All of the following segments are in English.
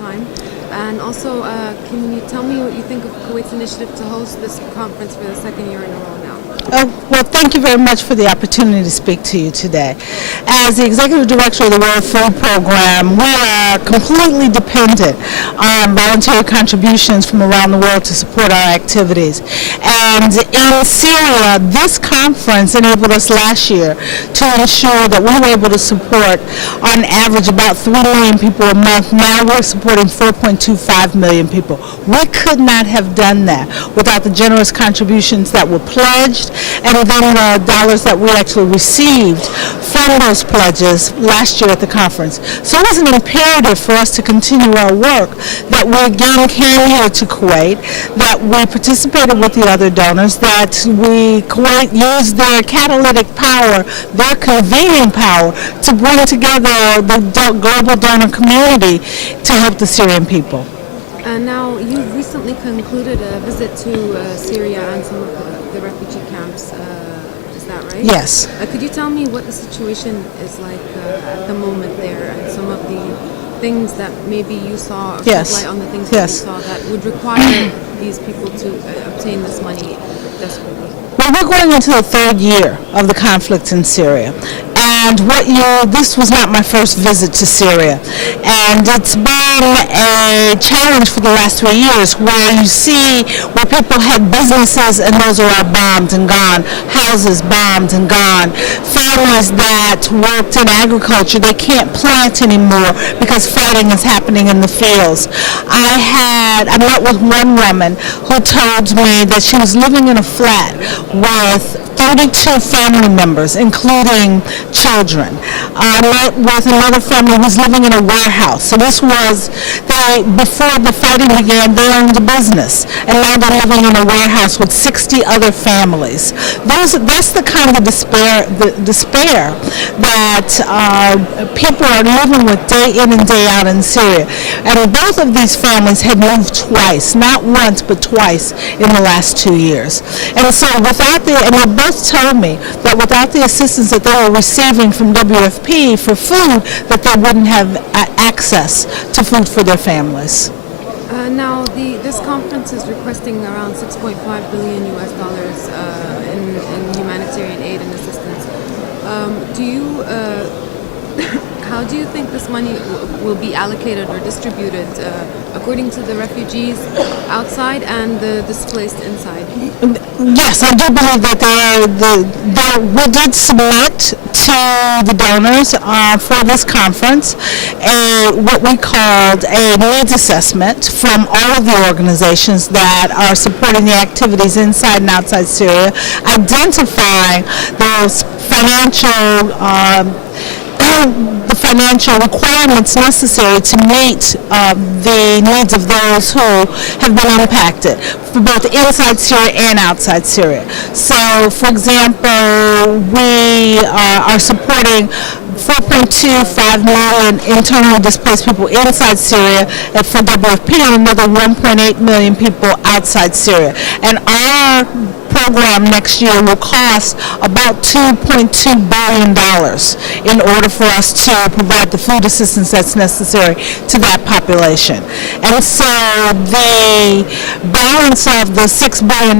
time. And also, can you tell me what you think of Kuwait's initiative to host this conference for the second year in a row now? Well, thank you very much for the opportunity to speak to you today. As the Executive Director of the World Food Program, we are completely dependent on voluntary contributions from around the world to support our activities. And in Syria, this conference enabled us last year to ensure that we were able to support, on average, about 3 million people a month. Now we're supporting 4.25 million people. We could not have done that without the generous contributions that were pledged and then the dollars that we actually received from those pledges last year at the conference. So it was an imperative for us to continue our work, that we again came here to Kuwait, that we participated with the other donors, that Kuwait used their catalytic power, their convening power, to bring together the global donor community to help the Syrian people. Now, you recently concluded a visit to Syria and some of the refugee camps. Is that right? Yes. Could you tell me what the situation is like at the moment there, and some of the things that maybe you saw, or Yes. light on the things that you saw that would require these people to obtain this money desperately? Well, we're going into the third year of the conflict in Syria. And this was not my first visit to Syria. And it's been a challenge for the last 3 years, where you see where people had businesses and those are all bombed and gone, houses bombed and gone, families that worked in agriculture, they can't plant anymore because fighting is happening in the fields. I met with one woman who told me that she was living in a flat with 32 family members, including children. I met with another family who was living in a warehouse. So this was, before the fighting began, they owned a business. And now they're living in a warehouse with 60 other families. That's the kind of despair that people are living with day in and day out in Syria. And both of these families had moved twice, not once, but twice in the last 2 years. And so and they both told me that without the assistance that they were receiving from WFP for food, that they wouldn't have access to food for their families. Now, this conference is requesting around 6.5 billion US dollars in humanitarian aid and assistance. How do you think this money will be allocated or distributed according to the refugees outside and the displaced inside? Yes, I do believe that we did submit to the donors for this conference what we called a needs assessment from all of the organizations that are supporting the activities inside and outside Syria, identifying those the financial requirements necessary to meet the needs of those who have been impacted, for both inside Syria and outside Syria. So, for example, we are supporting 4.25 million internally displaced people inside Syria for WFP and another 1.8 million people outside Syria. And our program next year will cost about $2.2 billion in order for us to provide the food assistance that's necessary to that population. And so the balance of the $6 billion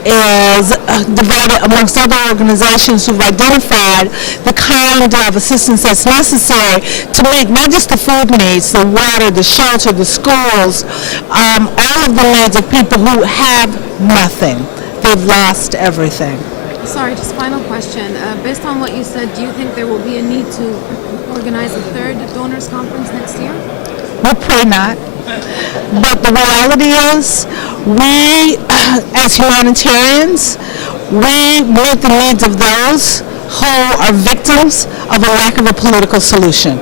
is divided amongst other organizations who've identified the kind of assistance that's necessary to meet not just the food needs, the water, the shelter, the schools, all of the needs of people who have nothing. They've lost everything. Sorry, just final question. Based on what you said, do you think there will be a need to organize a third donors conference next year? We pray not. But the reality is, we, as humanitarians, we meet the needs of those who are victims of a lack of a political solution.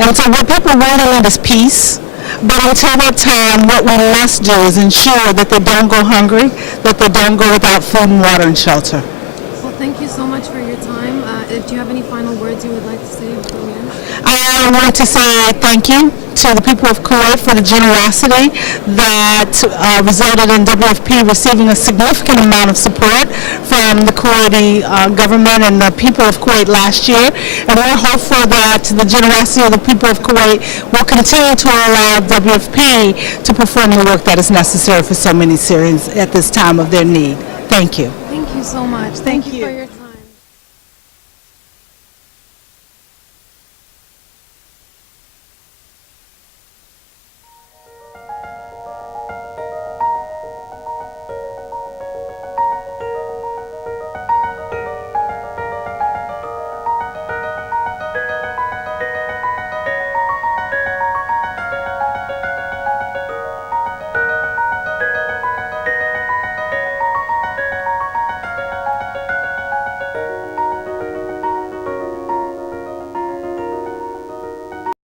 And so what people really need is peace. But until that time, what we must do is ensure that they don't go hungry, that they don't go without food and water and shelter. Well, thank you so much for your time. It Do you have any final words you would like to say before we end? I want to say thank you to the people of Kuwait for the generosity that resulted in WFP receiving a significant amount of support from the Kuwaiti government and the people of Kuwait last year. And we're hopeful that the generosity of the people of Kuwait will continue to allow WFP to perform the work that is necessary for so many Syrians at this time of their need. Thank you. Thank you so much. Thank you you. for your time.